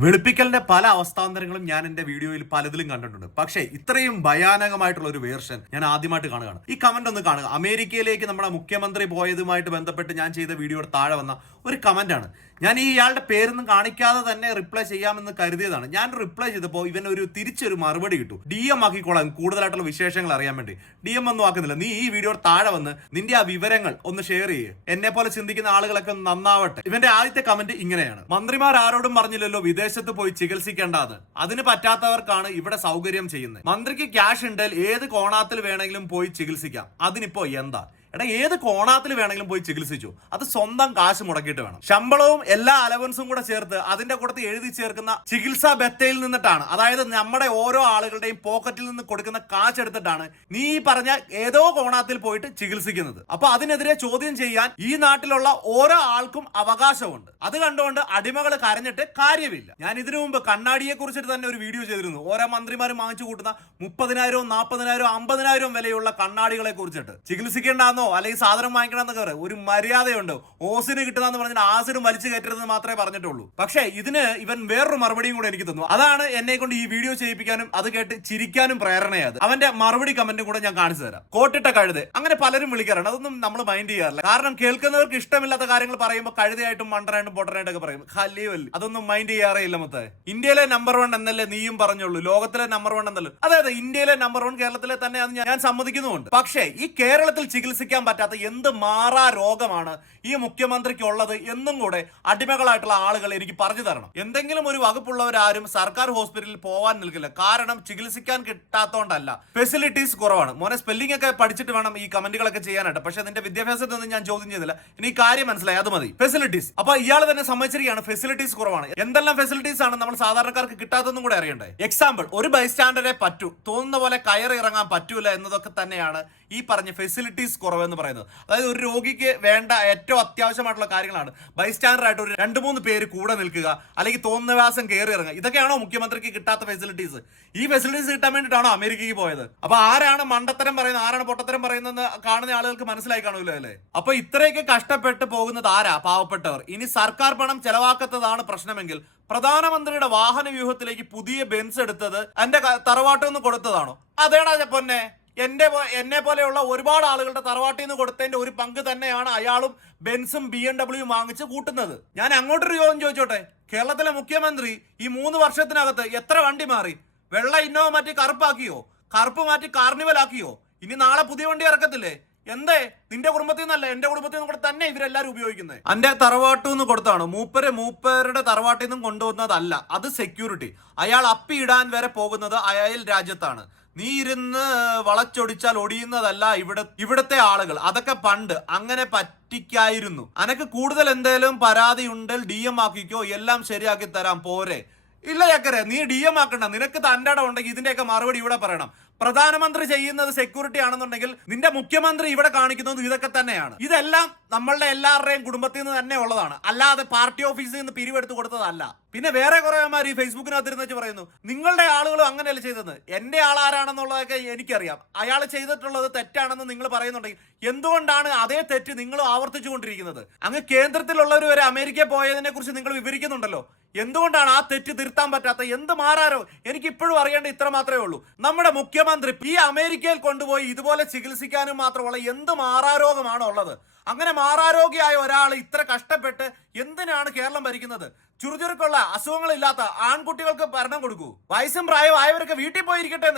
വെളുപ്പിക്കലിന്റെ പല അവസ്ഥാന്തരങ്ങളും ഞാൻ എന്റെ വീഡിയോയിൽ പലതിലും കണ്ടിട്ടുണ്ട്. പക്ഷേ ഇത്രയും ഭയാനകമായിട്ടുള്ള ഒരു വേർഷൻ ഞാൻ ആദ്യമായിട്ട് കാണുകയാണ്. ഈ കമന്റ് ഒന്ന് കാണുക. അമേരിക്കയിലേക്ക് നമ്മുടെ മുഖ്യമന്ത്രി പോയതുമായിട്ട് ബന്ധപ്പെട്ട് ഞാൻ ചെയ്ത വീഡിയോയുടെ താഴെ വന്ന ഒരു കമന്റ് ആണ്. ഞാൻ ഈ ഇയാളുടെ പേരൊന്നും കാണിക്കാതെ തന്നെ റിപ്ലൈ ചെയ്യാമെന്ന് കരുതിയതാണ്. ഞാൻ റിപ്ലൈ ചെയ്തപ്പോൾ ഇവൻ ഒരു തിരിച്ചൊരു മറുപടി കിട്ടു. ഡി എം ആക്കിക്കോളാം കൂടുതലായിട്ടുള്ള വിശേഷങ്ങൾ അറിയാൻ വേണ്ടി. ഡി എം ഒന്നും ആക്കുന്നില്ല. നീ ഈ വീഡിയോ താഴെ വന്ന് നിന്റെ ആ വിവരങ്ങൾ ഒന്ന് ഷെയർ ചെയ്യുക എന്നെ പോലെ ചിന്തിക്കുന്ന ആളുകളൊക്കെ നന്നാവട്ടെ. ഇവന്റെ ആദ്യത്തെ കമന്റ് ഇങ്ങനെയാണ്. മന്ത്രിമാർ ആരോടും പറഞ്ഞില്ലല്ലോ വിദേശത്ത് പോയി ചികിത്സിക്കേണ്ടത്. അതിന് പറ്റാത്തവർക്കാണ് ഇവിടെ സൗകര്യം ചെയ്യുന്നത്. മന്ത്രിക്ക് ക്യാഷ് ഉണ്ടെങ്കിൽ ഏത് കോണാത്തിൽ വേണമെങ്കിലും പോയി ചികിത്സിക്കാം. അതിനിപ്പോ എന്താ? എടാ ഏത് കോണാത്തിൽ വേണമെങ്കിലും പോയി ചികിത്സിച്ചു. അത് സ്വന്തം കാശ് മുടക്കിയിട്ട് വേണം. ശമ്പളവും എല്ലാ അലവൻസും കൂടെ ചേർത്ത് അതിന്റെ കൂട്ടത്തിൽ എഴുതി ചേർക്കുന്ന ചികിത്സാ ബത്തയിൽ നിന്നിട്ടാണ്. അതായത് നമ്മുടെ ഓരോ ആളുകളുടെയും പോക്കറ്റിൽ നിന്ന് കൊടുക്കുന്ന കാശ് എടുത്തിട്ടാണ് നീ പറഞ്ഞ ഏതോ കോണാത്തിൽ പോയിട്ട് ചികിത്സിക്കുന്നത്. അപ്പൊ അതിനെതിരെ ചോദ്യം ചെയ്യാൻ ഈ നാട്ടിലുള്ള ഓരോ ആൾക്കും അവകാശമുണ്ട്. അത് കണ്ടുകൊണ്ട് അടിമകൾ കരഞ്ഞിട്ട് കാര്യമില്ല. ഞാൻ ഇതിനു മുമ്പ് കണ്ണാടിയെ കുറിച്ചിട്ട് തന്നെ ഒരു വീഡിയോ ചെയ്തിരുന്നു. ഓരോ മന്ത്രിമാരും വാങ്ങിച്ചു കൂട്ടുന്ന മുപ്പതിനായിരവും നാൽപ്പതിനായിരവും അമ്പതിനായിരവും വിലയുള്ള കണ്ണാടികളെ കുറിച്ചിട്ട്. ചികിത്സിക്കേണ്ടെന്നോ അല്ലെങ്കിൽ സാധനം വാങ്ങിക്കണമെന്നൊക്കെ പറയും. ഒരു മര്യാദയുണ്ട്. ഓസിന് കിട്ടുന്നതെന്ന് പറഞ്ഞാൽ ആസിന് വലിച്ചു കയറ്റരുതെന്ന് മാത്രമേ പറഞ്ഞിട്ടുള്ളൂ. പക്ഷേ ഇതിന് ഇവൻ വേറൊരു മറുപടിയും കൂടെ എനിക്ക് തന്നു. അതാണ് എന്നെ കൊണ്ട് ഈ വീഡിയോ ചെയ്യിപ്പിക്കാനും അത് കേട്ട് ചിരിക്കാനും പ്രേരണയാത് അവന്റെ മറുപടി കമന്റും കൂടെ ഞാൻ കാണിച്ചു തരാം. കോട്ടിട്ട കഴുത. അങ്ങനെ പലരും വിളിക്കാറുണ്ട്. അതൊന്നും നമ്മൾ മൈൻഡ് ചെയ്യാറില്ല. കാരണം കേൾക്കുന്നവർക്ക് ഇഷ്ടമില്ലാത്ത കാര്യങ്ങൾ പറയുമ്പോൾ കഴുതയായിട്ടും മണ്ടനായിട്ടും പൊട്ടനായിട്ടൊക്കെ പറയും. ഹല്ലിയല്ല അതൊന്നും മൈൻഡ് ചെയ്യാറേ ഇല്ല മൊത്തം. ഇന്ത്യയിലെ നമ്പർ വൺ എന്നല്ലേ നീയും പറഞ്ഞുള്ളൂ. ലോകത്തിലെ നമ്പർ വൺ എന്നല്ലോ. അതെ അതെ ഇന്ത്യയിലെ നമ്പർ വൺ കേരളത്തിലെ തന്നെ അത് ഞാൻ സമ്മതിക്കുന്നുണ്ട് പക്ഷേ ഈ കേരളത്തിൽ ചികിത്സിക്കാൻ പറ്റാത്ത എന്ത് മാറാ രോഗമാണ് ഈ മുഖ്യമന്ത്രിക്ക് ഉള്ളത് എന്നും കൂടെ അടിമകളായിട്ടുള്ള ആളുകൾ എനിക്ക് പറഞ്ഞു തരണം. എന്തെങ്കിലും ഒരു വകുപ്പുള്ളവരാരും സർക്കാർ ഹോസ്പിറ്റലിൽ പോവാൻ നിൽക്കില്ല. കാരണം ചികിത്സിക്കാൻ കിട്ടാത്തതുകൊണ്ടല്ല ഫെസിലിറ്റീസ് കുറവാണ്. മോനെ സ്പെല്ലിംഗ് ഒക്കെ പഠിച്ചിട്ട് വേണം ഈ കമന്റുകളൊക്കെ ചെയ്യാനായിട്ട്. പക്ഷെ നിന്റെ വിദ്യാഭ്യാസത്തിൽ നിന്ന് ഞാൻ ചോദ്യം ചെയ്തില്ല. ഇനി കാര്യം മനസ്സിലായി. അത് മതി. ഫെസിലിറ്റീസ്. അപ്പൊ ഇയാൾ തന്നെ സമ്മതിച്ചിരിക്കുകയാണ് ഫെസിലിറ്റീസ് കുറവാണ്. എന്തെല്ലാം ഫെസിലിറ്റീസ് ആണ് നമ്മൾ സാധാരണക്കാർക്ക് കിട്ടാത്തതെന്നും കൂടെ അറിയണ്ടേ? എക്സാമ്പിൾ ഒരു ബൈസ്റ്റാൻഡറെ പറ്റൂ. തോന്നുന്ന പോലെ കയറി ഇറങ്ങാൻ പറ്റൂല എന്നതൊക്കെ തന്നെയാണ് ഈ പറഞ്ഞ ഫെസിലിറ്റീസ് കുറവെന്ന് പറയുന്നത്. അതായത് ഒരു രോഗിക്ക് വേണ്ട ഏറ്റവും അത്യാവശ്യമായിട്ടുള്ള കാര്യങ്ങളാണ്. ബൈസ്റ്റാൻഡർ ആയിട്ട് ഒരു രണ്ട് മൂന്ന് പേര് കൂടെ നിൽക്കുക അല്ലെങ്കിൽ തോന്നുന്നവാസം കയറി ഇറങ്ങുക. ഇതൊക്കെയാണോ മുഖ്യമന്ത്രിക്ക് കിട്ടാത്ത ഫെസിലിറ്റീസ് ഈ ഫെസിലിറ്റീസ് കിട്ടാൻ വേണ്ടിയിട്ടാണോ അമേരിക്കയ്ക്ക് പോയത്? അപ്പൊ ആരാണ് മണ്ടത്തരം പറയുന്നത് ആരാണ് പൊട്ടത്തരം പറയുന്നത് കാണുന്ന ആളുകൾക്ക് മനസ്സിലായി കാണൂല്ലോ അല്ലേ? അപ്പൊ ഇത്രയൊക്കെ കഷ്ടപ്പെട്ട് പോകുന്നത് ആരാ? പാവപ്പെട്ടവർ. ഇനി സർക്കാർ പണം ചെലവാക്കാത്തതാണ് പ്രശ്നമെങ്കിൽ പ്രധാനമന്ത്രിയുടെ വാഹന വ്യൂഹത്തിലേക്ക് പുതിയ ബെൻസ് എടുത്തത് എന്റെ തറവാട്ടൊന്ന് കൊടുത്തതാണോ? അതേടാ പൊന്നെ. എന്റെ എന്നെ പോലെയുള്ള ഒരുപാട് ആളുകളുടെ തറവാട്ടിൽ നിന്ന് കൊടുത്തതിന്റെ ഒരു പങ്ക് തന്നെയാണ് അയാളും ബെൻസും ബി എം ഡബ്ല്യു വാങ്ങിച്ച് കൂട്ടുന്നത്. ഞാൻ അങ്ങോട്ടൊരു ചോദ്യം ചോദിച്ചോട്ടെ? കേരളത്തിലെ മുഖ്യമന്ത്രി ഈ മൂന്ന് വർഷത്തിനകത്ത് എത്ര വണ്ടി മാറി? വെള്ള ഇന്നോവ മാറ്റി കറുപ്പാക്കിയോ? കറുപ്പ് മാറ്റി കാർണിവൽ ആക്കിയോ ഇനി നാളെ പുതിയ വണ്ടി ഇറക്കത്തില്ലേ? എന്തേ? നിന്റെ കുടുംബത്തിൽ നിന്നല്ല എന്റെ കുടുംബത്തിൽ നിന്ന് കൂടെ തന്നെ ഇവരെല്ലാരും ഉപയോഗിക്കുന്നത് എന്റെ തറവാട്ടു നിന്ന് കൊടുത്താണ് മൂപ്പര് മൂപ്പരുടെ തറവാട്ടിൽ നിന്നും കൊണ്ടുവന്നതല്ല അത് സെക്യൂരിറ്റി അയാൾ അപ്പി ഇടാൻ വരെ പോകുന്നത് അയാൾ രാജ്യത്താണ്. നീ ഇരുന്ന് വളച്ചൊടിച്ചാൽ ഒടിയുന്നതല്ല ഇവിടെ ഇവിടത്തെ ആളുകൾ. അതൊക്കെ പണ്ട് അങ്ങനെ പറ്റിക്കായിരുന്നു. അനക്ക് കൂടുതൽ എന്തേലും പരാതി ഉണ്ടെങ്കിൽ ഡി എം ആക്കിക്കോ എല്ലാം ശരിയാക്കി തരാം പോരെ. ഇല്ല ചക്കരെ നീ ഡി എം ആക്കണ്ട. നിനക്ക് തന്റെ ഉണ്ടെങ്കിൽ ഇതിന്റെയൊക്കെ മറുപടി ഇവിടെ പറയണം. പ്രധാനമന്ത്രി ചെയ്യുന്നത് സെക്യൂരിറ്റി ആണെന്നുണ്ടെങ്കിൽ നിന്റെ മുഖ്യമന്ത്രി ഇവിടെ കാണിക്കുന്നത് ഇതൊക്കെ തന്നെയാണ്. ഇതെല്ലാം നമ്മളുടെ എല്ലാവരുടെയും കുടുംബത്തിൽ നിന്ന് തന്നെ ഉള്ളതാണ്. അല്ലാതെ പാർട്ടി ഓഫീസിൽ നിന്ന് പിരിവെടുത്ത് കൊടുത്തതല്ല. പിന്നെ വേറെ കുറേമാർ ഈ ഫേസ്ബുക്കിനകത്ത് ഇരുന്ന് വെച്ച് പറയുന്നു നിങ്ങളുടെ ആളുകളും അങ്ങനെയല്ല ചെയ്തത്? എന്റെ ആരാണെന്നുള്ളതൊക്കെ എനിക്കറിയാം. അയാൾ ചെയ്തിട്ടുള്ളത് തെറ്റാണെന്ന് നിങ്ങൾ പറയുന്നുണ്ടെങ്കിൽ എന്തുകൊണ്ടാണ് അതേ തെറ്റ് നിങ്ങൾ ആവർത്തിച്ചു കൊണ്ടിരിക്കുന്നത് അങ്ങ് കേന്ദ്രത്തിലുള്ളവർ വരെ അമേരിക്കയിൽ പോയതിനെ കുറിച്ച് നിങ്ങൾ വിവരിക്കുന്നുണ്ടല്ലോ. എന്തുകൊണ്ടാണ് ആ തെറ്റ് തിരുത്താൻ പറ്റാത്ത എന്ത് മാറാരോ എനിക്കിപ്പോഴും അറിയേണ്ട ഇത്ര മാത്രമേ ഉള്ളൂ. നമ്മുടെ മുഖ്യമന്ത്രി ഈ അമേരിക്കയിൽ കൊണ്ടുപോയി ഇതുപോലെ ചികിത്സിക്കാനും മാത്രമുള്ള എന്ത് മാറാരോഗമാണ് ഉള്ളത്? അങ്ങനെ മാറാരോഗിയായ ഒരാൾ ഇത്ര കഷ്ടപ്പെട്ട് എന്തിനാണ് കേരളം ഭരിക്കുന്നത്? ചുറുചുറുക്കുള്ള അസുഖങ്ങളില്ലാത്ത ആൺകുട്ടികൾക്ക് ഭരണം കൊടുക്കൂ. വയസ്സും പ്രായമായവരൊക്കെ വീട്ടിൽ പോയിരിക്കട്ടെ